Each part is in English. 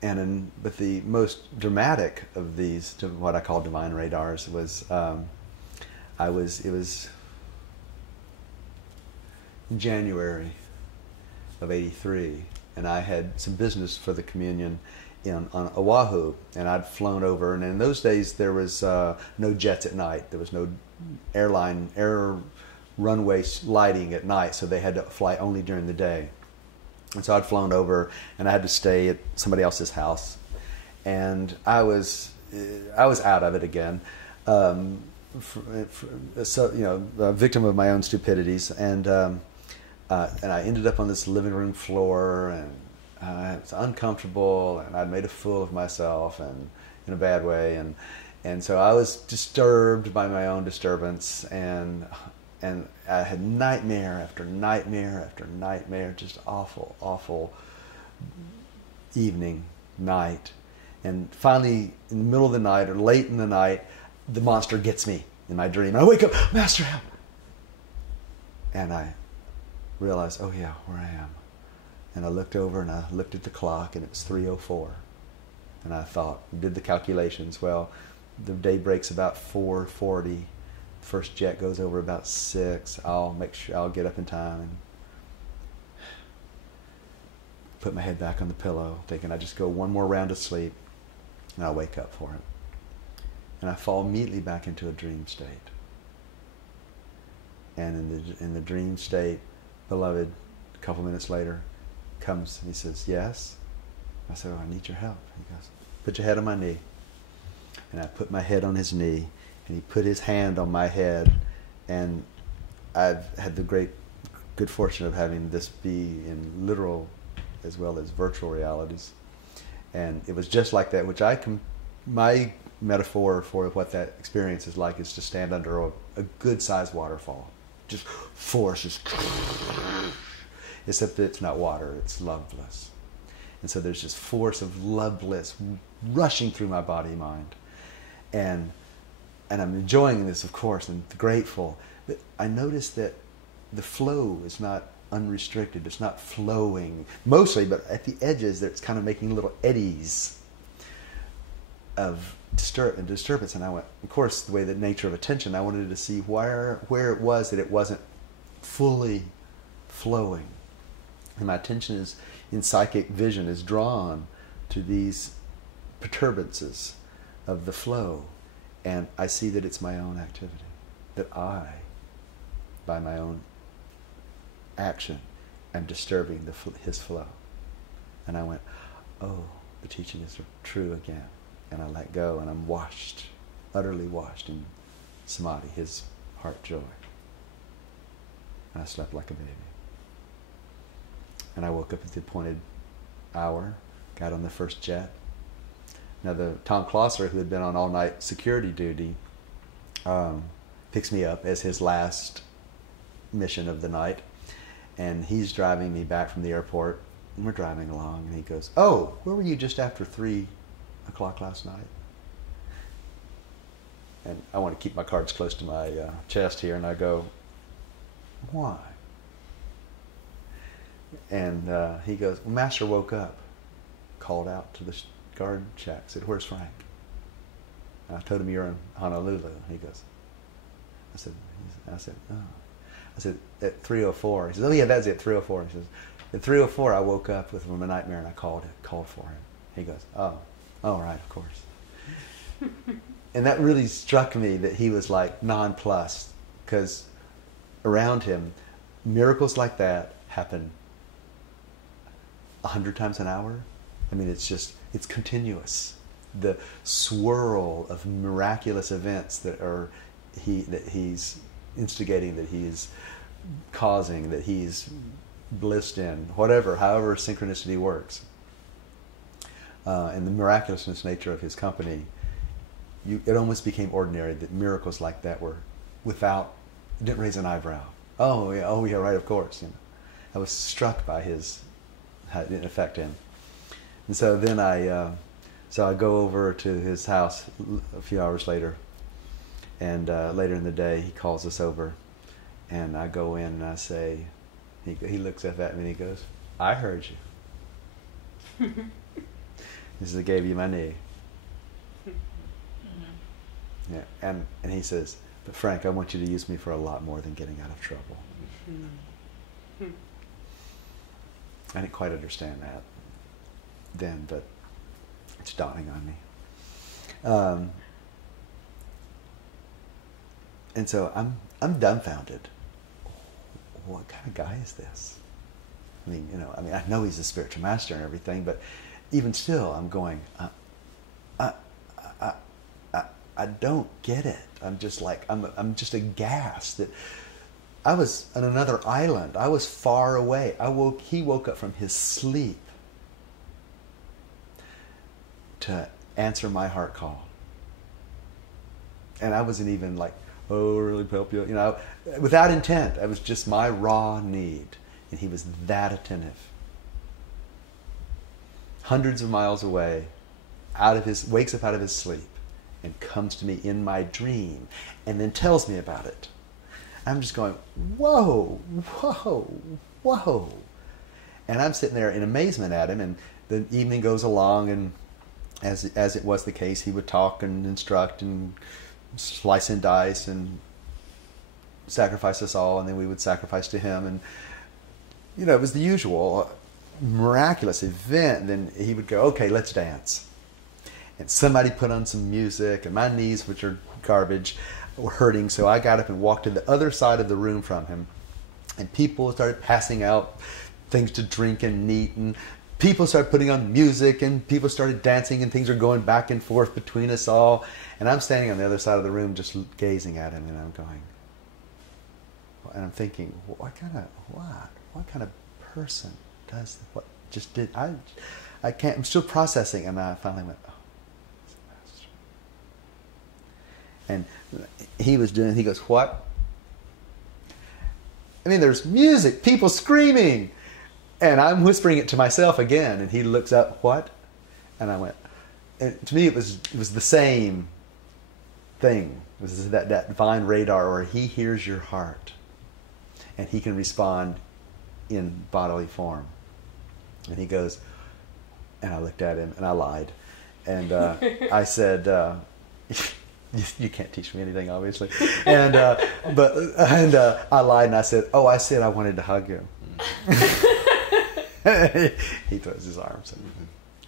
but the most dramatic of these, what I call divine radars, was it was in January of '83, and I had some business for the communion on Oahu, and I'd flown over, and in those days there was no jets at night. There was no air runway lighting at night, so they had to fly only during the day. And so I'd flown over, and I had to stay at somebody else's house, and I was out of it again. So a victim of my own stupidities, and I ended up on this living room floor, and it was uncomfortable, and I'd made a fool of myself, and in a bad way, and so I was disturbed by my own disturbance, and I had nightmare after nightmare after nightmare, just awful evening, night, and finally in the middle of the night or late in the night, the monster gets me in my dream. I wake up, Master, help! And I realized, oh yeah, where I am. And I looked over and I looked at the clock, and it was 3:04. And I thought, did the calculations. Well, the day breaks about 4:40. First jet goes over about 6. I'll make sure I'll get up in time and put my head back on the pillow, thinking I just go one more round of sleep, and I'll wake up for it. And I fall immediately back into a dream state. And in the dream state, beloved, a couple minutes later, comes and he says, yes. I said, oh, I need your help. He goes, put your head on my knee. And I put my head on his knee, and he put his hand on my head, and I've had the good fortune of having this be in literal as well as virtual realities. And it was just like that, which my metaphor for what that experience is like is to stand under a good-sized waterfall. Just force, just except that it's not water, it's loveless. And so there's this force of loveless rushing through my body, mind. And I'm enjoying this, of course, and grateful. But I noticed that the flow is not unrestricted. It's not flowing mostly, but at the edges, it's kind of making little eddies of disturbance. And I went, of course, the way the nature of attention, I wanted to see where it was that it wasn't fully flowing. And my attention is in psychic vision is drawn to these perturbances of the flow, and I see that it's my own activity, that I, by my own action, am disturbing his flow. And I went, oh, the teaching is true again. And I let go, and I'm washed, utterly washed in samadhi, his heart joy. And I slept like a baby. And I woke up at the appointed hour, got on the first jet. Now, Tom Closser, who had been on all-night security duty, picks me up as his last mission of the night. And he's driving me back from the airport, and we're driving along, and he goes, oh, where were you just after 3 o'clock last night? And I want to keep my cards close to my chest here, and I go, why? And he goes, well, Master woke up, called out to the guard shack, said, where's Frank? And I told him, you're in Honolulu. He goes, I said, oh. I said, at 3:04. He says, oh yeah, that's it, 3:04. He says, at 3:04 I woke up from a nightmare, and I called for him. He goes, oh, right, of course. And that really struck me, that he was like nonplussed, because around him, miracles like that happen 100 times an hour. I mean, it's continuous. The swirl of miraculous events that he's instigating, that he's causing, that he's blissed in, however synchronicity works. And the miraculousness nature of his company, it almost became ordinary that miracles like that were didn't raise an eyebrow. Oh yeah, right, of course. I was struck by how it didn't affect him. And so then I go over to his house a few hours later, and later in the day he calls us over, and I go in and I say, he looks up at me and he goes, I heard you. He says, I gave you my knee. Yeah, and he says, but Frank, I want you to use me for a lot more than getting out of trouble. I didn't quite understand that then, but it's dawning on me. And so I'm dumbfounded. What kind of guy is this? I mean, I know he's a spiritual master and everything, but even still, I'm going, I don't get it. I'm just like, I'm just aghast that I was on another island. I was far away. He woke up from his sleep to answer my heart call. And I wasn't even like, oh, really help you, without intent. It was just my raw need. And he was that attentive. Hundreds of miles away, wakes up out of his sleep and comes to me in my dream and then tells me about it. I'm just going, whoa, whoa, whoa. And I'm sitting there in amazement at him, and the evening goes along, and as it was the case, he would talk and instruct and slice and dice and sacrifice us all, and then we would sacrifice to him. And, it was the usual miraculous event. And then he would go, okay, let's dance. And somebody put on some music, and my knees, which are garbage, were hurting, so I got up and walked to the other side of the room from him, and people started passing out things to drink and eat, and people started putting on music, and people started dancing, and things are going back and forth between us all, and I'm standing on the other side of the room just gazing at him, and I'm going, and I'm thinking, what kind of person does what just did I can't, I'm still processing, and I finally went, oh, and he goes, what? I mean, there's music, people screaming. And I'm whispering it to myself again. And he looks up, what? And I went, and to me it was the same thing. It was that divine radar, where he hears your heart. And he can respond in bodily form. And he goes, and I looked at him and I lied. And I said, you can't teach me anything, obviously. And I lied, and I said, I said I wanted to hug you. He throws his arms, and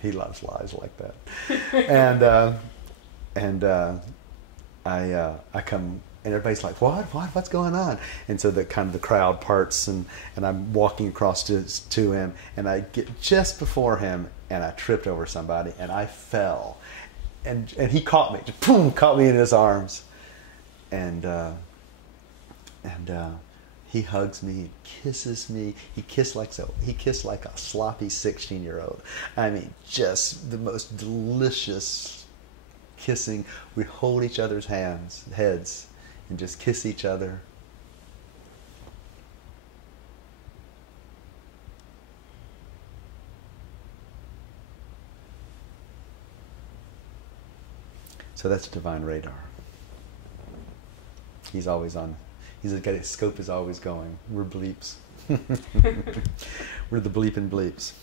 he loves lies like that. And I come, and everybody's like, what's going on? And so the crowd parts, and I'm walking across to him, and I get just before him, and I tripped over somebody, and I fell. And he caught me, just boom, caught me in his arms, and he hugs me, kisses me. He kissed like a sloppy 16-year-old. I mean, just the most delicious kissing. We hold each other's heads, and just kiss each other. So that's divine radar. He's always on. His scope is always going. We're bleeps. We're the bleeping bleeps.